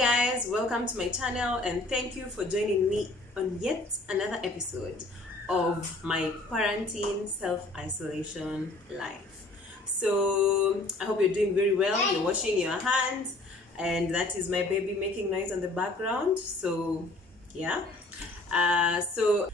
guys, welcome to my channel and thank you for joining me on yet another episode of my quarantine self-isolation life. So I hope you're doing very well. You're washing your hands, and that is my baby making noise on the background. So yeah, so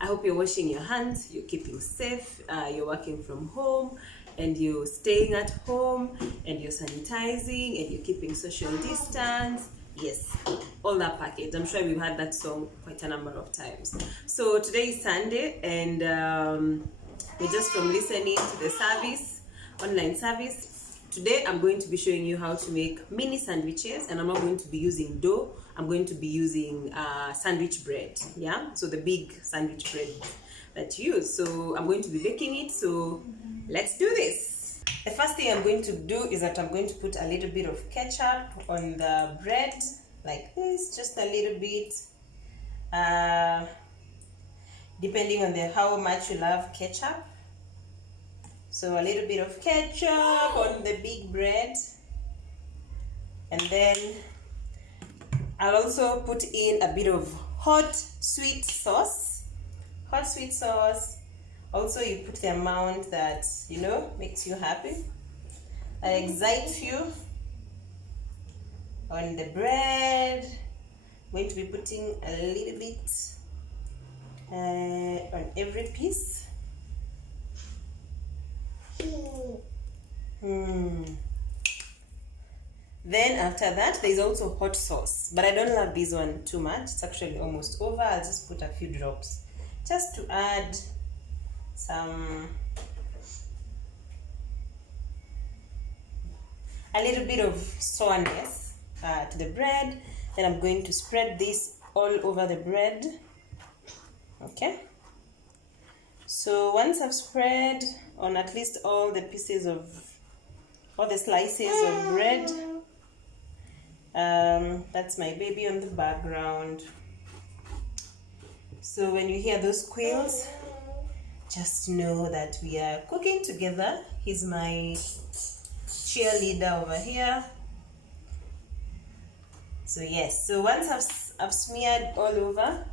I hope you're washing your hands, you're keeping safe, you're working from home, and you're staying at home, and you're sanitizing, and you're keeping social distance. Yes, all that package. I'm sure we've had that song quite a number of times. So today is Sunday, and we're just from listening to the service, online service. Today I'm going to be showing you how to make mini sandwiches, and I'm not going to be using dough. I'm going to be using sandwich bread. Yeah, so the big sandwich bread that you use. So I'm going to be baking it, so let's do this. The first thing I'm going to do is that I'm going to put a little bit of ketchup on the bread, like this, just a little bit, depending on how much you love ketchup. So a little bit of ketchup on the big bread, and then I'll also put in a bit of hot sweet sauce. Hot sweet sauce. Also, you put the amount that makes you happy, that excites you. On the bread, I'm going to be putting a little bit on every piece. Then after that, there's also hot sauce, but I don't love this one too much. It's actually almost over. I'll just put a few drops just to add a little bit of sourness to the bread. Then I'm going to spread this all over the bread. Okay, so once I've spread on at least all the pieces of all the slices of bread, that's my baby on the background. So when you hear those squeals, just know that we are cooking together. He's my cheerleader over here. So yes, so once I've smeared all over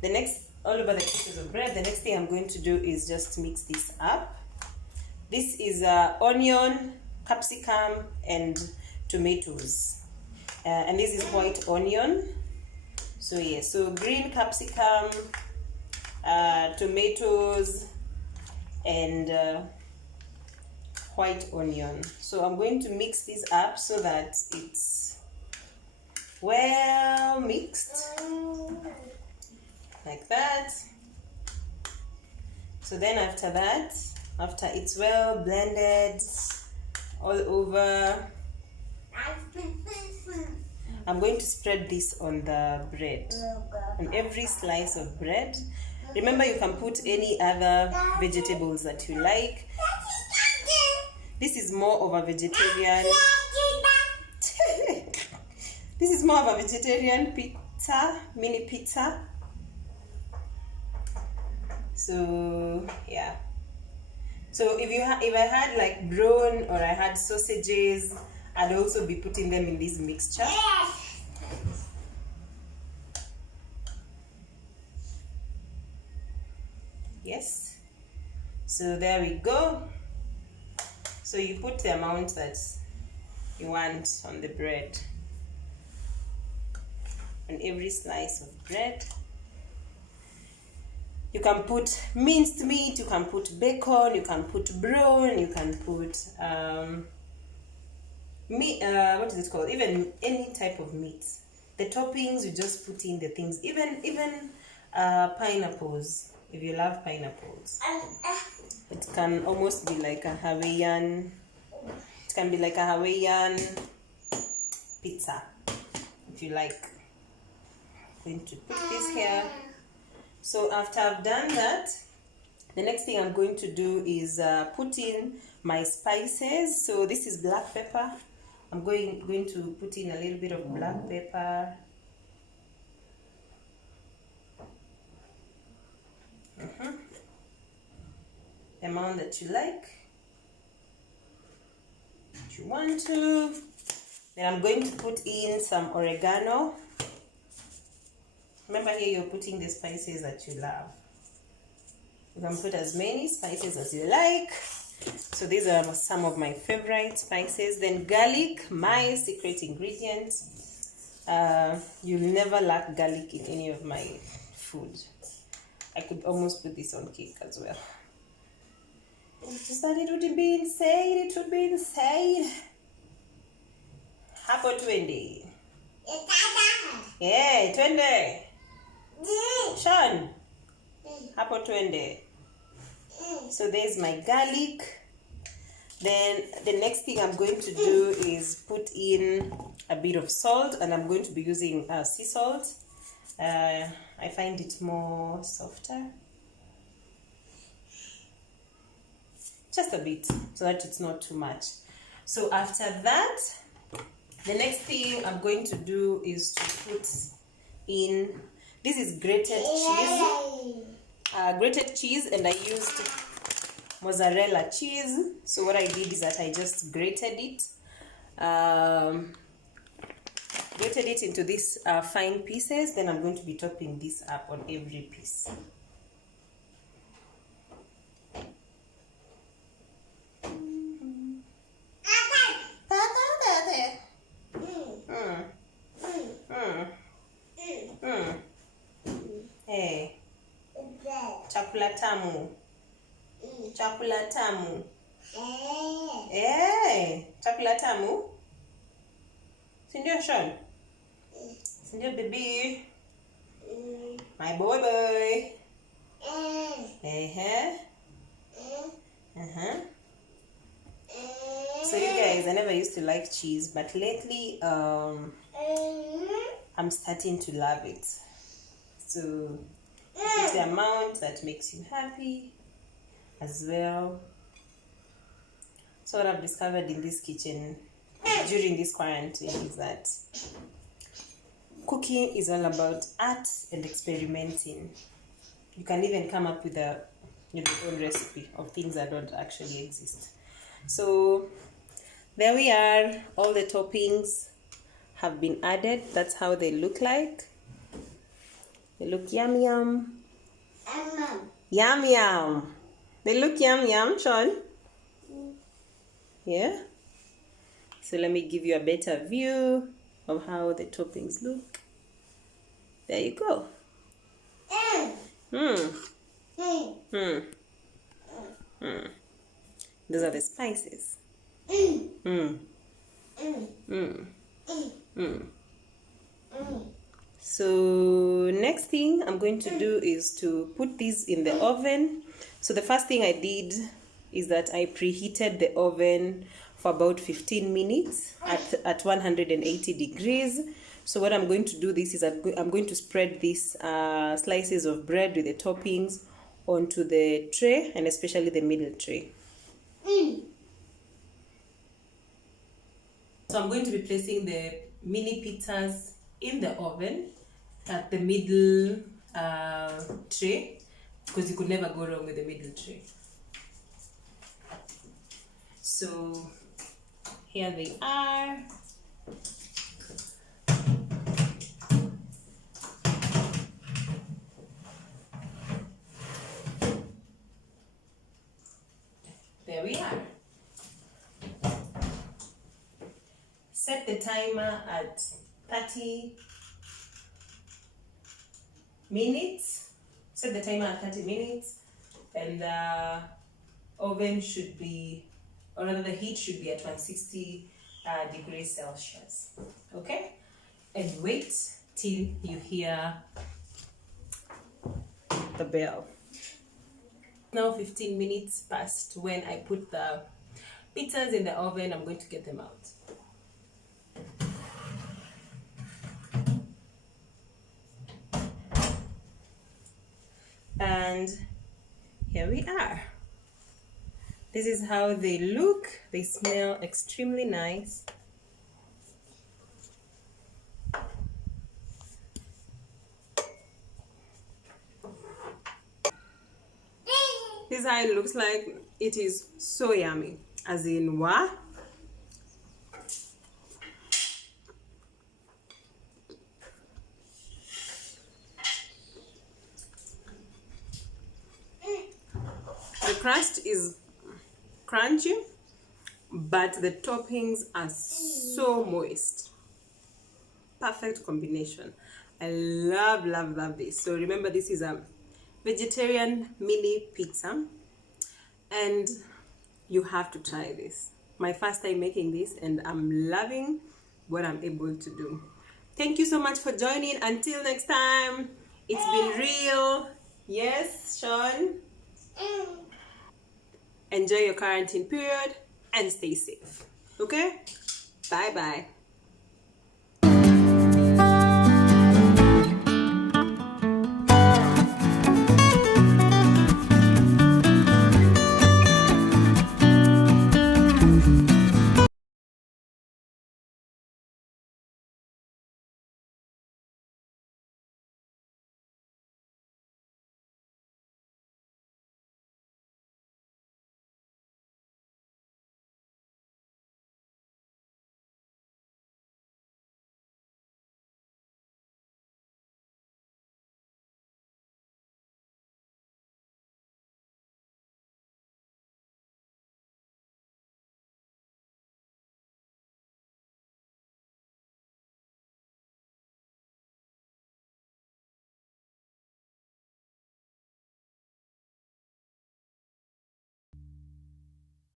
the pieces of bread, the next thing I'm going to do is just mix this up. This is onion, capsicum, and tomatoes, and this is white onion. So yes, so green capsicum, tomatoes, and white onion. So I'm going to mix this up so that it's well mixed, like that. So then after that, after it's well blended all over, I'm going to spread this on the bread, on every slice of bread. Remember, you can put any other vegetables that you like. This is more of a vegetarian this is more of a vegetarian pizza, mini pizza. So yeah, so if I had like brawn or I had sausages, I'd also be putting them in this mixture. Yes, so there we go. So you put the amount that you want on the bread, on every slice of bread. You can put minced meat, you can put bacon, you can put brawn, you can put meat, what is it called? Even any type of meat. The toppings, you just put in the things. Even pineapples, if you love pineapples. It can almost be like a Hawaiian. It can be like a Hawaiian pizza, if you like. I'm going to put this here. So after I've done that, the next thing I'm going to do is put in my spices. So this is black pepper. I'm going to put in a little bit of black pepper. The amount that you like, if you want to. Then I'm going to put in some oregano. Remember, here you're putting the spices that you love. You can put as many spices as you like. So these are some of my favorite spices. Then garlic, my secret ingredient. You'll never lack garlic in any of my food. I could almost put this on cake as well. Just that it would be insane. It would be insane. Hapo 20. Yeah, 20. Sean. Hapo 20. So there's my garlic. Then the next thing I'm going to do is put in a bit of salt, and I'm going to be using sea salt. I find it more softer. Just a bit, so that it's not too much. So after that, the next thing I'm going to do is to put in, this is grated cheese, and I used mozzarella cheese. So what I did is that I just grated it into these fine pieces. Then I'm going to be topping this up on every piece. Hey, chakula tamu. Chakula tamu. Hey, chakula tamu. Sindio, Sean? Sindio, baby? My boy. So you guys, I never used to like cheese, but lately I'm starting to love it. So put the amount that makes you happy as well. So what I've discovered in this kitchen during this quarantine is that cooking is all about art and experimenting. You can even come up with your own recipe of things that don't actually exist. So there we are. All the toppings have been added. That's how they look like. They look yum yum. Yum yum. They look yum yum, Sean. Yeah. So let me give you a better view of how the toppings look. There you go. Those are the spices. So next thing I'm going to do is to put these in the oven. So the first thing I did is that I preheated the oven for about 15 minutes at 180 degrees. So what I'm going to do this is I'm going to spread these slices of bread with the toppings onto the tray, and especially the middle tray. So I'm going to be placing the mini pizzas in the oven at the middle tray, because you could never go wrong with the middle tray. So here they are. There we are. Set the timer at 30 minutes. Set the timer at 30 minutes, and the oven should be, or rather the heat should be at 160 degrees Celsius. Okay? And wait till you hear the bell. Now 15 minutes past when I put the pizzas in the oven. I'm going to get them out. And here we are. This is how they look. They smell extremely nice. This is how it looks like. It is so yummy. As in, what? crust is crunchy, but the toppings are so moist. Perfect combination. I love this. So remember, this is a vegetarian mini pizza, and you have to try this. My first time making this, and I'm loving what I'm able to do. Thank you so much for joining. Until next time, it's been real. Yes, Sean. Enjoy your quarantine period and stay safe. Okay? Bye bye.